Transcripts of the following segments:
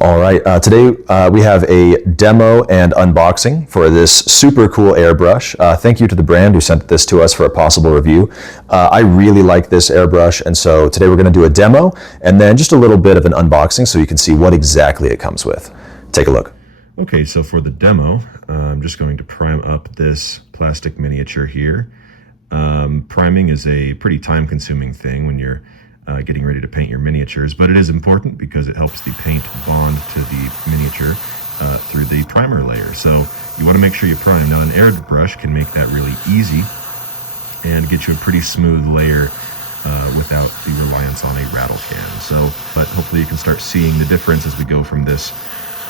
All right, today we have a demo and unboxing for this super cool airbrush. Thank you to the brand who sent this to us for a possible review. I really like this airbrush, and so today we're going to do a demo and then just a little bit of an unboxing so you can see what exactly it comes with. Take a look. Okay, so for the demo, I'm just going to prime up this plastic miniature here. Priming is a pretty time-consuming thing when you're getting ready to paint your miniatures, but it is important because it helps the paint bond to the miniature through the primer layer. So you want to make sure you prime. Now an airbrush can make that really easy and get you a pretty smooth layer without the reliance on a rattle can. So, but hopefully you can start seeing the difference as we go from this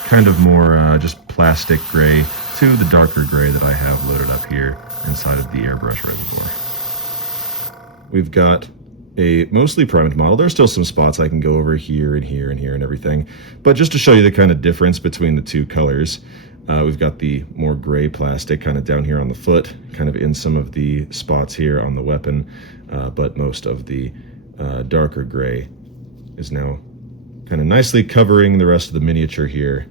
kind of more just plastic gray to the darker gray that I have loaded up here inside of the airbrush reservoir. We've got a mostly primed model. There's still some spots I can go over here and here and here and everything, but just to show you the kind of difference between the two colors, we've got the more gray plastic kind of down here on the foot, kind of in some of the spots here on the weapon, but most of the darker gray is now kind of nicely covering the rest of the miniature here,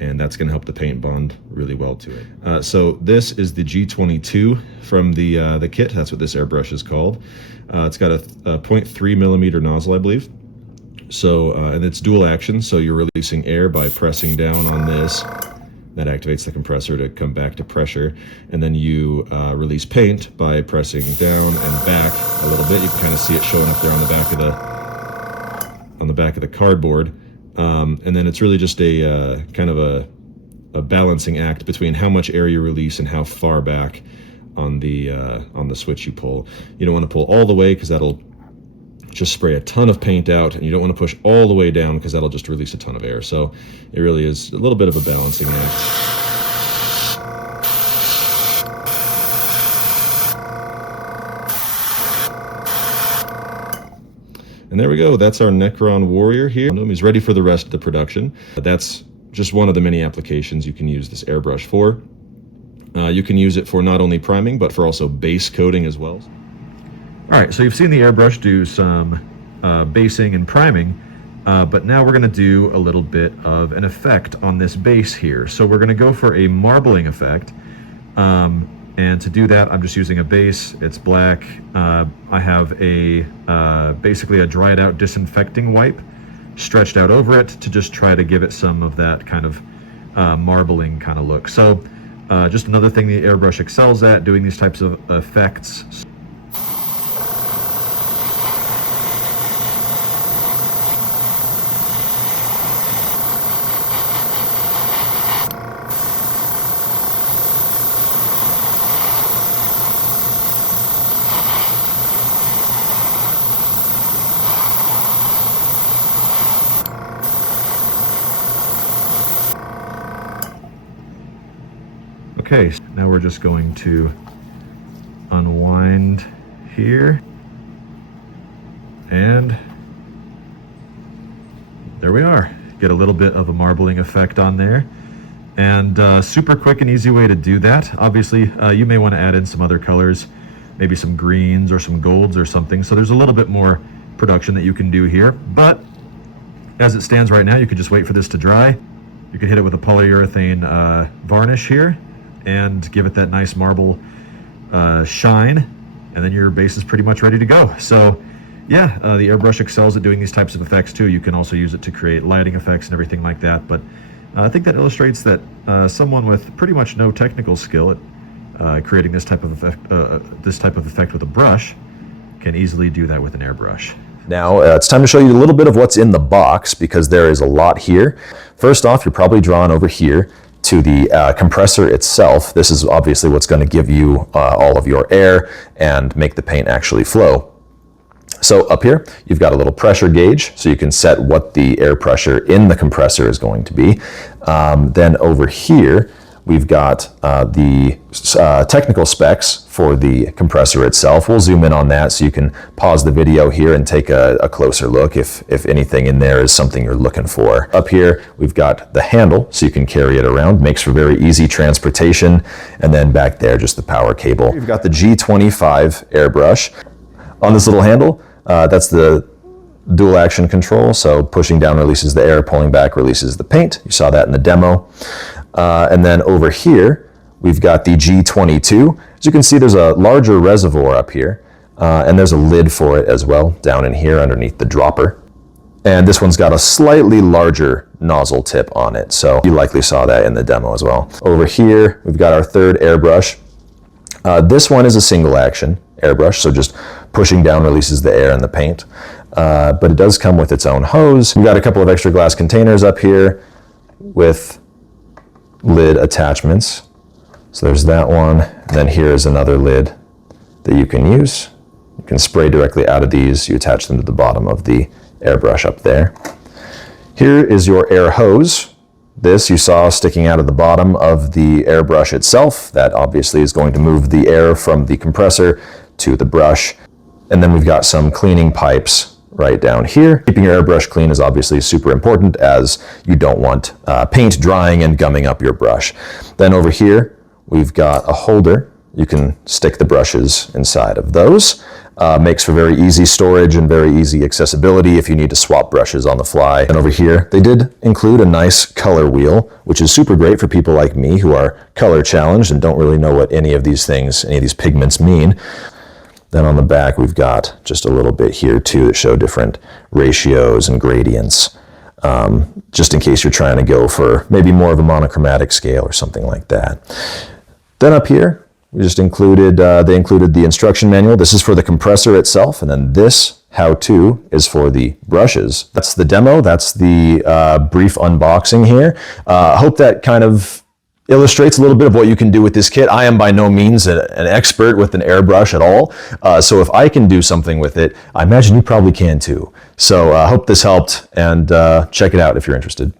and that's going to help the paint bond really well to it. So this is the G22 from the kit. That's what this airbrush is called. It's got a 0.3 millimeter nozzle, I believe. So, and it's dual action, so you're releasing air by pressing down on this. That activates the compressor to come back to pressure. And then you release paint by pressing down and back a little bit. You can kind of see it showing up there on the back of the cardboard. And then it's really just a kind of a balancing act between how much air you release and how far back on the switch you pull. You don't want to pull all the way because that'll just spray a ton of paint out, and you don't want to push all the way down because that'll just release a ton of air. So it really is a little bit of a balancing act. And there we go, that's our Necron Warrior here. He's ready for the rest of the production. That's just one of the many applications you can use this airbrush for. You can use it for not only priming, but for also base coating as well. All right, so you've seen the airbrush do some basing and priming, but now we're gonna do a little bit of an effect on this base here. So we're gonna go for a marbling effect. And to do that, I'm just using a base. It's black. I have a basically a dried out disinfecting wipe stretched out over it to just try to give it some of that kind of marbling kind of look. So just another thing the airbrush excels at, doing these types of effects. Okay, now we're just going to unwind here, and there we are. Get a little bit of a marbling effect on there, and super quick and easy way to do that. Obviously, you may want to add in some other colors, maybe some greens or some golds or something, so there's a little bit more production that you can do here, but as it stands right now, you could just wait for this to dry. You could hit it with a polyurethane varnish here, and give it that nice marble shine, and then your base is pretty much ready to go. So yeah, the airbrush excels at doing these types of effects too. You can also use it to create lighting effects and everything like that, but I think that illustrates that someone with pretty much no technical skill at creating this type of effect with a brush can easily do that with an airbrush. Now it's time to show you a little bit of what's in the box because there is a lot here. First off, you're probably drawn over here to the compressor itself. This is obviously what's going to give you all of your air and make the paint actually flow. So up here, you've got a little pressure gauge, so you can set what the air pressure in the compressor is going to be. Then over here, we've got the technical specs for the compressor itself. We'll zoom in on that so you can pause the video here and take a closer look if anything in there is something you're looking for. Up here, we've got the handle so you can carry it around. Makes for very easy transportation. And then back there, just the power cable. We've got the G25 airbrush. On this little handle, that's the dual action control. So pushing down releases the air, pulling back releases the paint. You saw that in the demo. And then over here, we've got the G22. As you can see, there's a larger reservoir up here, and there's a lid for it as well down in here underneath the dropper. And this one's got a slightly larger nozzle tip on it, so you likely saw that in the demo as well. Over here, we've got our third airbrush. This one is a single action airbrush, so just pushing down releases the air and the paint. But it does come with its own hose. We've got a couple of extra glass containers up here with lid attachments. So there's that one. And then here is another lid that you can use. You can spray directly out of these. You attach them to the bottom of the airbrush up there. Here is your air hose. This you saw sticking out of the bottom of the airbrush itself. That obviously is going to move the air from the compressor to the brush. And then we've got some cleaning pipes right down here. Keeping your airbrush clean is obviously super important, as you don't want paint drying and gumming up your brush. Then over here, we've got a holder. You can stick the brushes inside of those. Makes for very easy storage and very easy accessibility if you need to swap brushes on the fly. And over here, they did include a nice color wheel, which is super great for people like me who are color challenged and don't really know what any of these things, any of these pigments mean. Then on the back, we've got just a little bit here too that show different ratios and gradients, just in case you're trying to go for maybe more of a monochromatic scale or something like that. Then up here, we just included, they included the instruction manual. This is for the compressor itself, and then this how-to is for the brushes. That's the demo, that's the brief unboxing here. I hope that kind of illustrates a little bit of what you can do with this kit. I am by no means an expert with an airbrush at all, so if I can do something with it, I imagine you probably can too. So I hope this helped, and check it out if you're interested.